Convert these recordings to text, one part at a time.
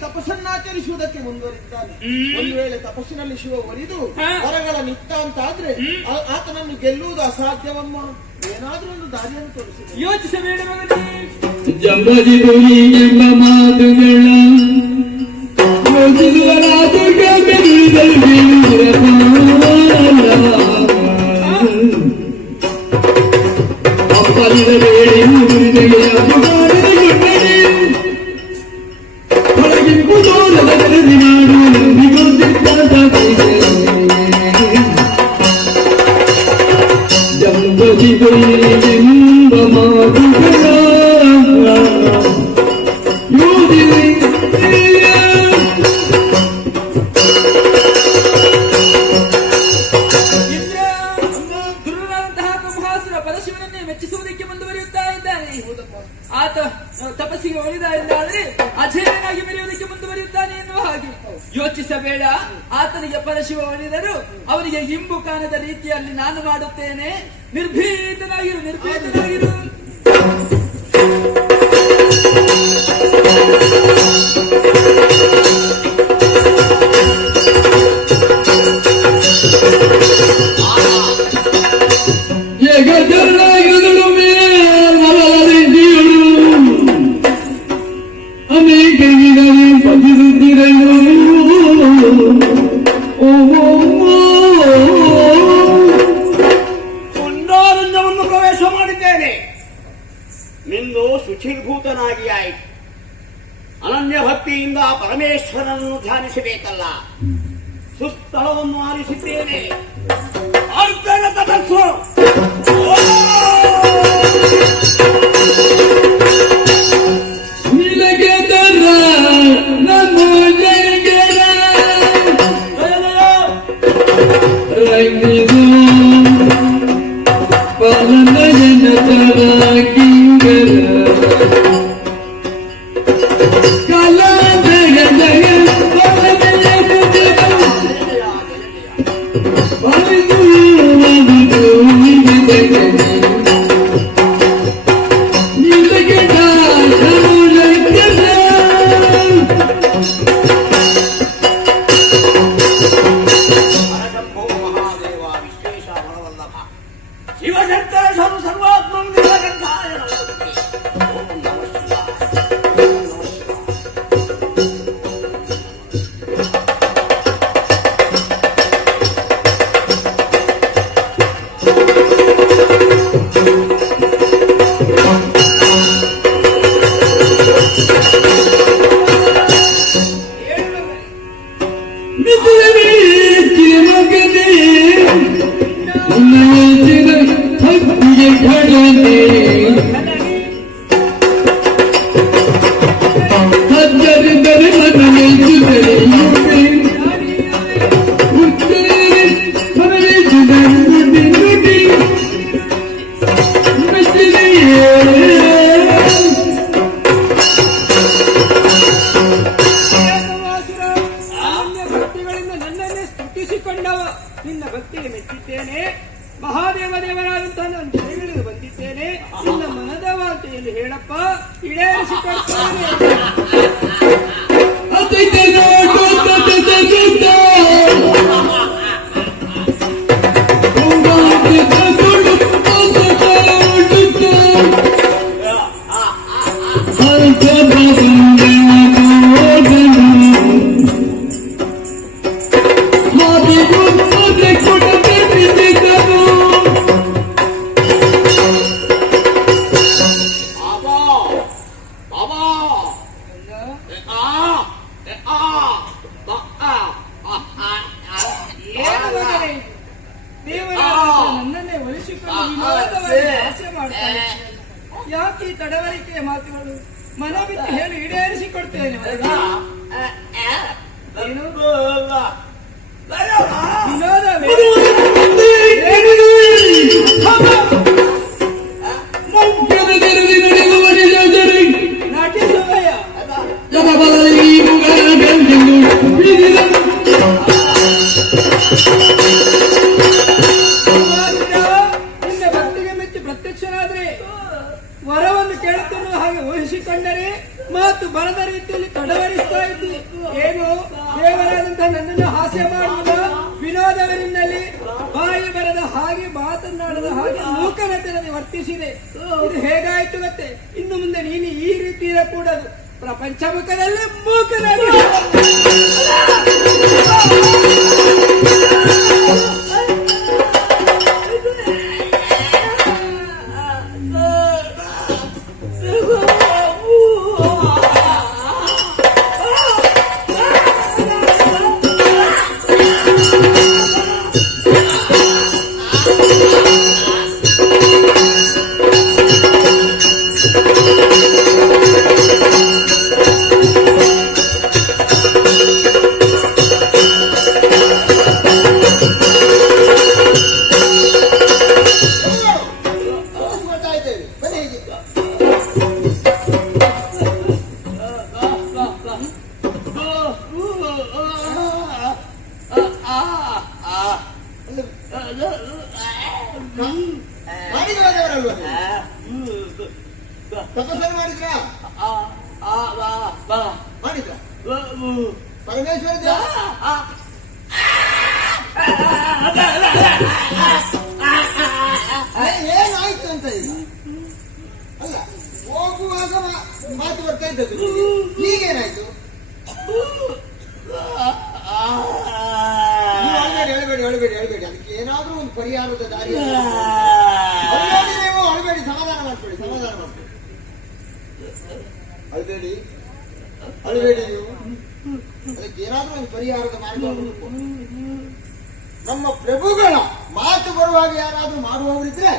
ತಪಸ್ಸನ್ನಾಚರಿಸುವುದಕ್ಕೆ ಮುಂದುವರಿದ್ದಾನೆ. ಒಂದು ವೇಳೆ ತಪಸ್ಸಿನಲ್ಲಿ ಶಿವ ಒಲಿದು ವರಗಳ ನಿತ್ತ ಅಂತಾದ್ರೆ ಆತನನ್ನು ಗೆಲ್ಲುವುದು ಅಸಾಧ್ಯವಮ್ಮ. ಏನಾದ್ರೂ ಒಂದು ದಾರಿಯನ್ನು ತೋರಿಸಿದೆ. ಯೋಚಿಸಬೇಡ ಎಂಬ ಮಾತುಗಳ ಮೆಚ್ಚಿಸುವುದಕ್ಕೆ ಮುಂದುವರಿಯುತ್ತಾ ಇದ್ದಾನೆ. ಆತ ತಪಸ್ಸಿಗೆ ಒಲಿದಾದರೆ ಅಜೇಯನಾಗಿ ಮೆರೆಯುವುದಕ್ಕೆ ಮುಂದುವರಿಯುತ್ತಾನೆ ಎನ್ನುವ ಹಾಗೆ ಯೋಚಿಸಬೇಡ. ಆತನಿಗೆ ಪರಶಿವ ಒಲಿದರು ಅವನಿಗೆ ಇಂಬು ಕಾಣದ ರೀತಿಯಲ್ಲಿ ನಾನು ಮಾಡುತ್ತೇನೆ. ನಿರ್ಭೀತನಾಗಿರು, ನಿರ್ಭೀತನಾಗಿರು. ಕುಂಡಾರಂಜವನ್ನು ಪ್ರವೇಶ ಮಾಡಿದ್ದೇನೆ. ನಿಂದು ಶುಚಿರ್ಭೂತನಾಗಿ ಆಯಿತು. ಅನನ್ಯ ಭಕ್ತಿಯಿಂದ ಪರಮೇಶ್ವರನನ್ನು ಧ್ಯಾನಿಸಬೇಕಲ್ಲ. ಸುಸ್ಥಳವನ್ನು ಆರಿಸಿದ್ದೇನೆ. ತಪಸ್ಸು ನಿನ್ನ ಭಕ್ತಿಗೆ ಮೆಚ್ಚಿದ್ದೇನೆ. ಮಹಾದೇವ ದೇವರಾದಂತಹ ನಾನು ಜಯಗಳಿಗೂ ಬಂದಿದ್ದೇನೆ. ನಿನ್ನ ಮನದ ವಾರ್ತೆಯಲ್ಲಿ ಹೇಳಪ್ಪ, ಈಡೇರಿಸಿಕೊಡ್ತೇನೆ. ಯಾಕೆ ಈ ತಡವರಿಕೆಯ ಮಾತುಗಳು? ಮನ ಬಿಟ್ಟು ಹೇಳಿ ಈಡೇರಿಸಿಕೊಡ್ತೇನೆ. ಏನು ವಿನೋದವೇ? ನಟಿಸುವೆಯ? ನಿನ್ನ ಭಕ್ತಿಗೆ ಮೆಚ್ಚಿ ಪ್ರತ್ಯಕ್ಷನಾದ್ರೆ ವರವನ್ನು ಕೇಳುತ್ತೇನೋ ಹಾಗೆ ಊಹಿಸಿಕೊಂಡರೆ ಮಾತು ಬರದ ರೀತಿಯಲ್ಲಿ ತಡವರಿಸ್ತಾ ಇದ್ದಿ. ಏನು ದೇವರಾದಂತಹ ನನ್ನನ್ನು ಹಾಸ್ಯ ಮಾಡುವುದ? ವಿನೋದವರಿನಲ್ಲಿ ಬಾಯಿ ಬರದ ಹಾಗೆ ಮಾತನಾಡದ ಹಾಗೆ ಮೂಕನತನದಲ್ಲಿ ವರ್ತಿಸಿದೆ. ಇದು ಹೇಗಾಯ್ತು ಮತ್ತೆ? ಇನ್ನು ಮುಂದೆ ನೀನು ಈ ರೀತಿ ಇರಕೂಡದು. ಪ್ರಪಂಚ ಮುಖದಲ್ಲಿ ಮೂಕನಾಗಿ ಬರ್ತಾ ಇದ್ದೇವೆ, ಬನ್ನಿ ಹೀಗೆ. ಮಾಡಿದವರಲ್ವ ನೀವು? ತಪಸ್ಸನ್ನು ಮಾಡಿದ್ರಾ? ಮಾಡಿದ್ರ? ಪರಮೇಶ್ವರ ದೇವ ಏನಾಯ್ತು ಅಂತ ಈಗ? ಅಲ್ಲ, ಹೋಗುವಾಗ ಮಾತು ಬರ್ತಾ ಇದ್ದದ್ದು, ಈಗೇನಾಯ್ತು? ಅಳಬೇಡಿ, ಅದಕ್ಕೆ ಏನಾದ್ರೂ ಒಂದು ಪರಿಹಾರದ ದಾರಿ ನೀವು ಅಳಬೇಡಿ, ಸಮಾಧಾನ ಮಾಡ್ಕೊಳ್ಳಿ. ಅಳಬೇಡಿ ನೀವು, ಅದಕ್ಕೆ ಏನಾದ್ರೂ ಒಂದು ಪರಿಹಾರದ ಮಾರ್ಗ ಹುಡುಕು. ನಮ್ಮ ಪ್ರಭುಗಳ ಮಾತು ಬರುವಾಗ ಯಾರಾದ್ರೂ ಮಾಡುವವರಿದ್ರೆ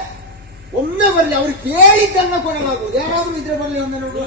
ಒಮ್ಮೆ ಬರಲಿ, ಅವ್ರು ಕೇಳಿದ್ದನ್ನ ಕೊಡಲಾಗುವುದು. ಯಾರಾದ್ರೂ ಇದ್ರೆ ಬರಲಿ ಒಮ್ಮೆ ನೋಡುವ.